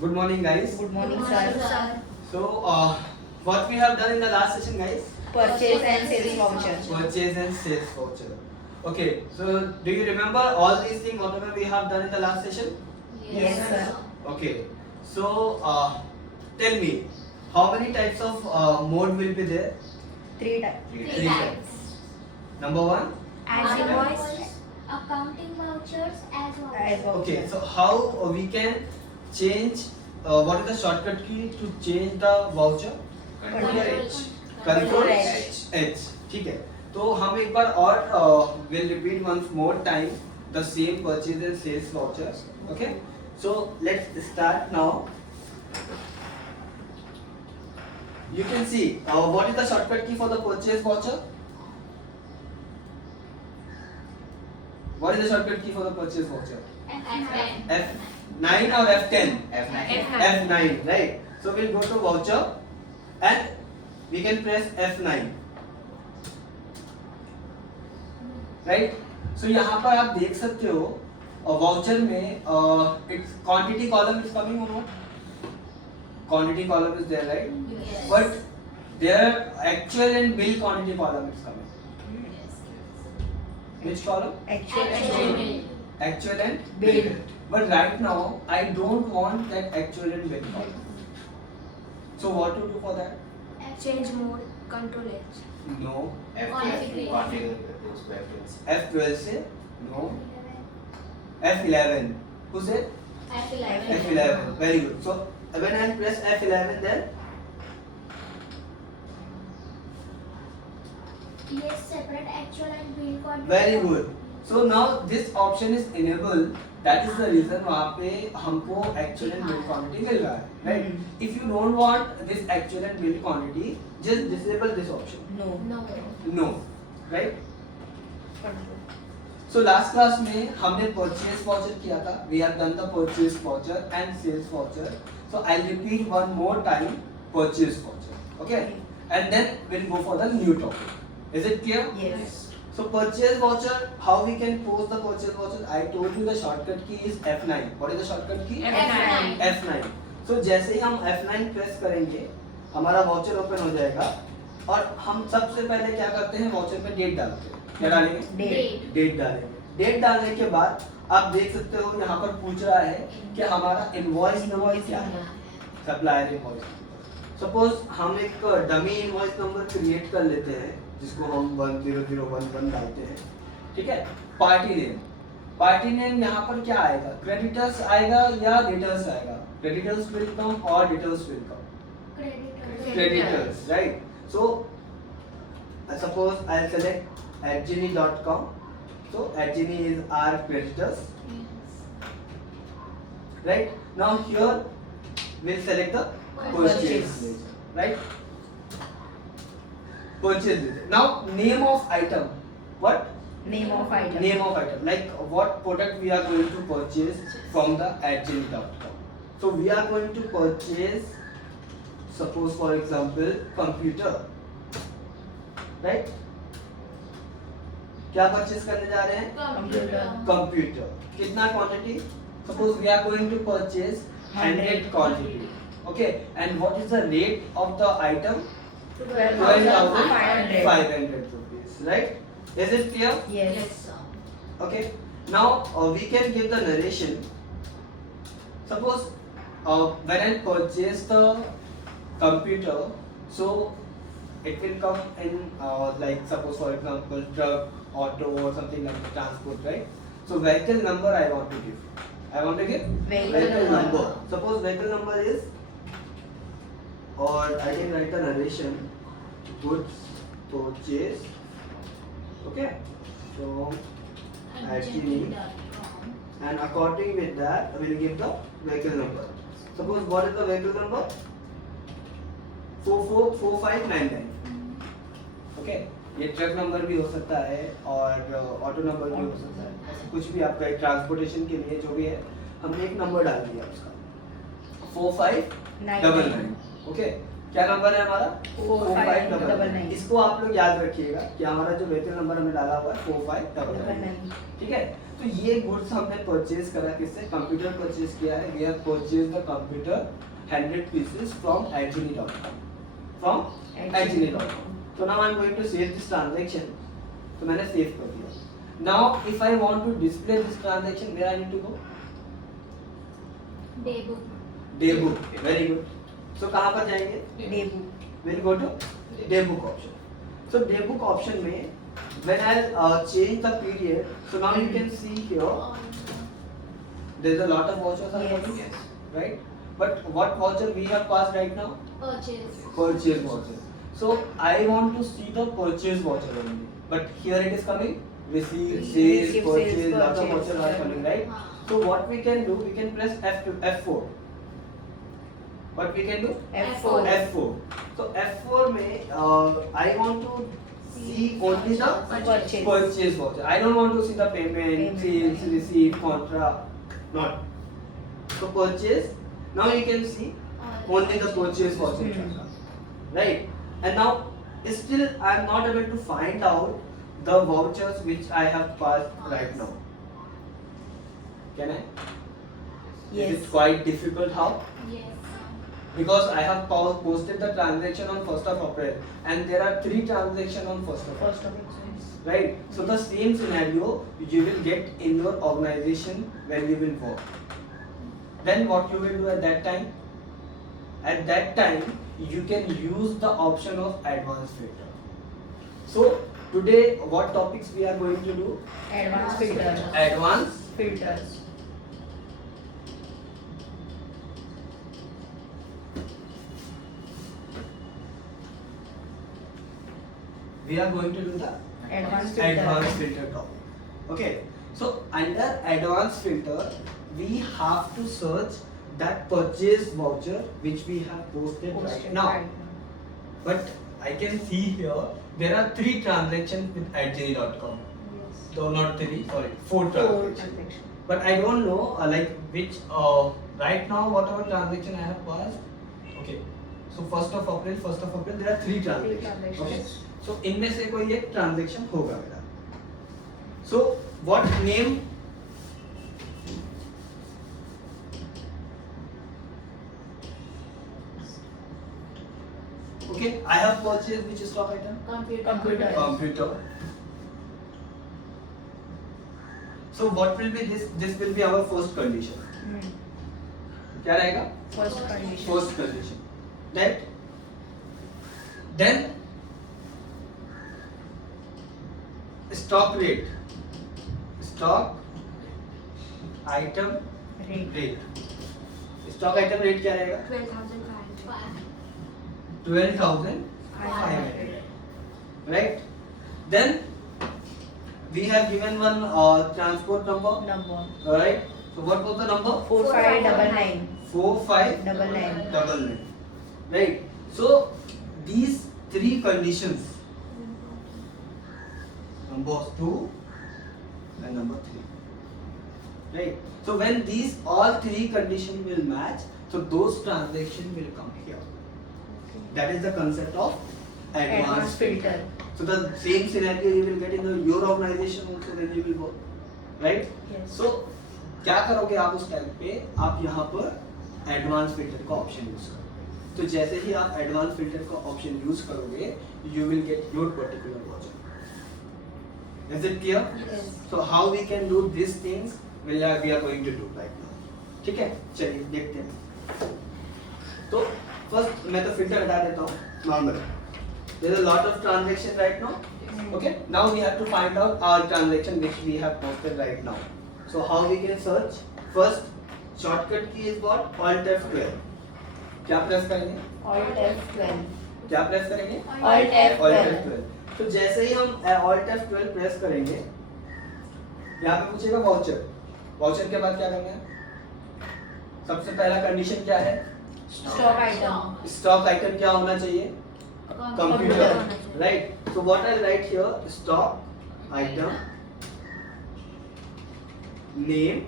Good morning, guys. Good morning, sir. So, what we have done in the last session, guys? Purchase and sales voucher. Purchase and sales voucher. Okay. So, do you remember all these things whatever we have done in the last session? Yes, sir. Okay. So, tell me, how many types of mode will be there? 3 types. Three types. Number one. As invoice, accounting vouchers as well. As well. Okay. So, how we can change? What is the shortcut key to change the voucher? Control H. H. ठीक है. तो हम एक बार और will repeat once more time the same purchase and sales vouchers. Okay. So let's start now. You can see what is the shortcut key for the purchase voucher? What is the shortcut key for the purchase voucher? F9 or F10? F9, right? So we'll go to voucher and we can press F9, right? So यहाँ पर आप देख सकते हो voucher में its quantity column is coming or not? Quantity column is there, right? But their actual and bill quantity column is coming. Which column? Actual. Actual and Bill. But right now I don't want that actual and bill column. So what to do for that? Change mode, control H. No. Configure. F12 से no. F11 who said? F11 very good. So when I press F11 then Yes, separate actual and bill quantity. very good. So now this option is enabled. That is the reason वहाँ पे हमको actual and bill quantity मिल रहा है, right? If you don't want this actual and bill quantity, just disable this option. No. No, right? So last class में हमने purchase voucher किया था. We have done the purchase voucher and sales voucher. So I'll repeat one more time purchase voucher. Okay? And then we'll go for the new topic. Is it clear? Yes. So purchase voucher, how we can post the purchase voucher? I told you the shortcut key is F9. What is the shortcut key? F9. F9. So जैसे ही हम F9 press करेंगे, हमारा voucher open हो जाएगा और हम सबसे पहले क्या करते हैं वाउचर पे डेट डालते हैं. क्या डालेंगे? Date. डेट डालेंगे. डेट डालने के बाद आप देख सकते हो यहाँ पर पूछ रहा है कि हमारा इनवॉइस नंबर क्या है. Supplier invoice. सपोज हम एक डमी इनवॉइस नंबर क्रिएट कर लेते हैं जिसको हम 10011 डालते हैं. ठीक है. पार्टी नेम यहाँ पर क्या आएगा? क्रेडिटर्स आएगा या डेटर्स आएगा? क्रेडिटर्स विल कम और debtors will come? Creditors, right? So suppose I'll select @genie.com. So @genie is our creditors, right? Now here we'll select the purchase ledger, right? Purchase ledger. Now name of item. What? Name of item. Name of item. Like what product we are going to purchase from the @genie.com. So we are going to purchase, suppose for example, computer, right? क्या purchase करने जा रहे हैं? Computer. Computer. कितना quantity? Suppose we are going to purchase 100 quantity. Okay. And what is the rate of the item? 12,500 rupees, right? Is it clear? Yes. Okay. Now we can give the narration. Suppose when I purchase the computer, so it will come in like suppose for example truck, auto or something like transport, right? So vehicle number I want to give. I want to give Vehicle number. Suppose vehicle number is, or I can write a narration, goods purchase, okay, from @genie, and according with that I will give the vehicle number. Suppose what is the vehicle number? 444599. Okay. ये truck number भी हो सकता है और auto number भी हो सकता है. ऐसे कुछ भी आपका ट्रांसपोर्टेशन के लिए जो भी है हमने एक नंबर डाल दिया उसका 4599. ओके. क्या नंबर है हमारा 4599। इसको आप लोग याद रखिएगा कि हमारा जो वेतन नंबर हमें डाला हुआ है 4599, ठीक है। तो ये गुड्स हमने परचेज करा किससे, कंप्यूटर परचेज किया है। We have purchase the computer 100 pieces from agini.com so now I'm going to save this transaction, तो मैंने सेव कर दिया। now if I want to display this transaction, where I need to go, daybook, very good। so कहाँ पर जाएंगे, debut we'll go to daybook option। so daybook option में when I change the period, so now you can see here there's a lot of vouchers are Yes. coming, right? But what voucher we have passed right now, purchase voucher। so I want to see the purchase voucher only, but here it is coming receive, sales, Receive, purchase, sales, lots of purchase, vouchers are coming, right? so what we can do, we can press F4, what we can do, F4 F4। so F4 में I want to see only the Purchase. purchase voucher, I don't want to see the payment, sales, receipt, contra, not। so purchase, now you can see only the purchase voucher, right? and now still I am not able to find out the vouchers which I have passed right now, can I? Is Yes. it quite difficult? How? Because I have posted the transaction on 1st of April and there are 3 transactions on 1st of April, First of its right? So the same scenario you will get in your organization when you will work. Then what you will do at that time? At that time you can use the option of advanced filter। so today what topics we are going to do? advanced filter Advanced filters we are going to do the advanced filter advanced filter topic, okay? so under advanced filter we have to search that purchase voucher which we have posted right now, but I can see here there are 3 transactions with agini.com, so not 3, sorry, 4 transactions, but I don't know like which right now whatever transaction I have passed, okay? so 1st of April there are 3 transactions, okay? so इनमें से कोई एक transaction होगा मेरा। so what name, okay, I have purchased which stock item, computer। so what will be this will be our first condition, क्या रहेगा, first condition first condition, that then stock rate, stock item rate, stock item rate क्या रहेगा, 12,500, right? then we have given one transport number, right? so what was the number, 4599 4599, right? so these 3 conditions, number 2 and number 3, right? so when these all 3 conditions will match, so those transactions will come here, that is the concept of advanced filter। so the same scenario you will get in your organization also when you will work, right? Yes. so क्या करोगे आप उस time पे, आप यहाँ पर advance filter का option use करोगे। तो जैसे ही आप एडवांस फिल्टर का ऑप्शन यूज करोगे you will get your particular voucher. Is it clear? Yes. So how we can do this things we are going to do right now. ठीक है, चलिए देखते हैं। तो फर्स्ट मैं तो फिल्टर हटा देता हूँ normal. There is a lot of transaction right now. Okay, now we have to find out our transaction which we have posted right now. So how we can search? First, shortcut key is what? Alt F12. क्या press करेंगे? Alt F12 क्या press करेंगे? Alt Alt F12 F12। तो जैसे ही हम Alt F12 press करेंगे, यहाँ पे पूछेगा वाउचर। वाउचर के बाद क्या करना है? सबसे पहला कंडीशन क्या है? Stock item स्टॉक आइटम क्या होना चाहिए? Computer, right? So what I'll write here, stock item name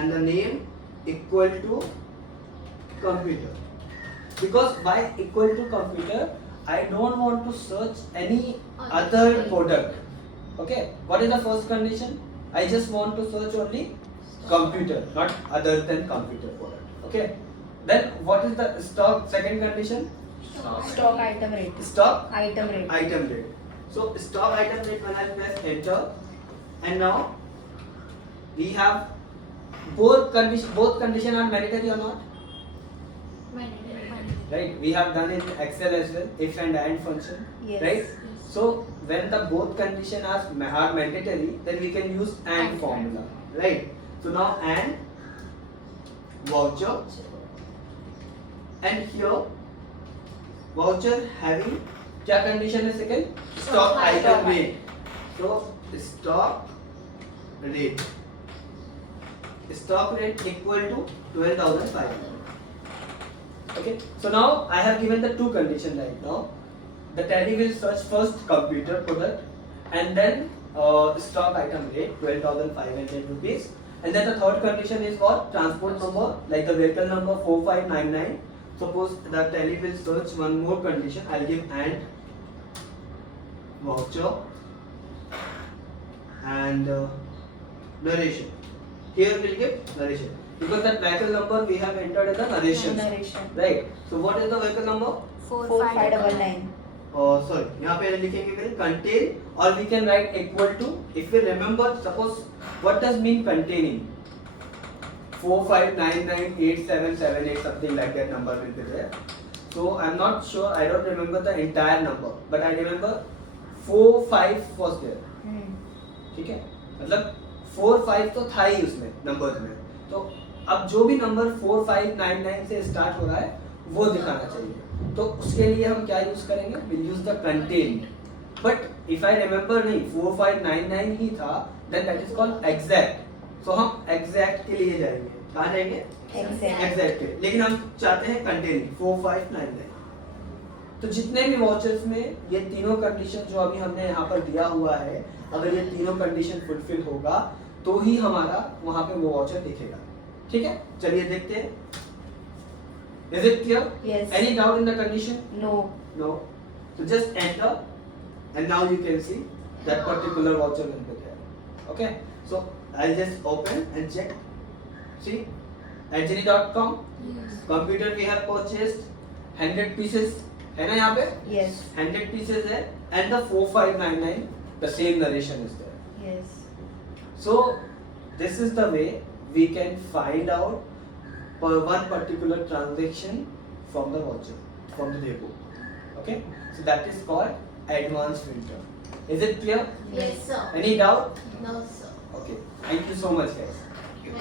and the name equal to computer. because by equal to computer I don't want to search any other product. Okay, what is the first condition? I just want to search only computer, not other than computer product. Okay, then what is the stock second condition? Stock item rate. Stock Item rate. item rate. So stock item rate, when I press enter, and now we have both condition are mandatory or not? Right, we have done in Excel as well, if and function. Yes. Right, so when the both condition are mandatory, then we can use and formula. Right, so now and voucher, and here voucher having क्या condition है second? Stock item rate. So stock rate equal to 12,500. Okay, so now I have given the two conditions right now. The tally will search first computer product and then stock item rate 12,500 rupees, and then the third condition is for transport number, like the vehicle number 4599. Suppose the tally will search one more condition. I'll give and voucher and narration. Here we'll give narration because that vehicle number we have entered in the narration. Narration. Right. So what is the vehicle number? 4599. Sorry, यहाँ पे लिखेंगे फिर contain, or we can write equal to. If we remember, suppose what does mean containing? 45998778, something like that number will be there. So I'm not sure. I don't remember the entire number, but I remember 45 was there. ठीक है, मतलब 45 तो था ही उसमें numbers में. तो अब जो भी नंबर 4599 से स्टार्ट हो रहा है वो दिखाना चाहिए. तो उसके लिए हम क्या यूज करेंगे? Will use the content. But if I remember नहीं 4599 ही था, then that is called exact. So हम एग्जैक्ट के लिए जाएंगे. कहाँ जाएंगे? एग्जैक्ट के. लेकिन हम चाहते हैं कंटेंट 4599. तो जितने भी वाउचर्स में ये तीनों कंडीशन जो अभी हमने यहाँ पर दिया हुआ है, अगर ये तीनों कंडीशन फुलफिल होगा तो ही हमारा वहाँ पे वो वाउचर दिखेगा. ठीक है, चलिए देखते हैं. Is it clear? Yes. Any doubt in the condition? No. No. So just enter, and now you can see that particular voucher will be there. Okay. So I'll just open and check. See, at genie.com, computer we have purchased 100 pieces. है ना यहाँ पे? Yes. 100 pieces है, and the 4599, the same narration is there. Yes. So this is the way we can find out for one particular transaction from the voucher, from the depot. Okay, so that is called advanced filter. Is it clear? Yes, sir. Any doubt? No, sir. Okay, thank you so much guys. Thank you.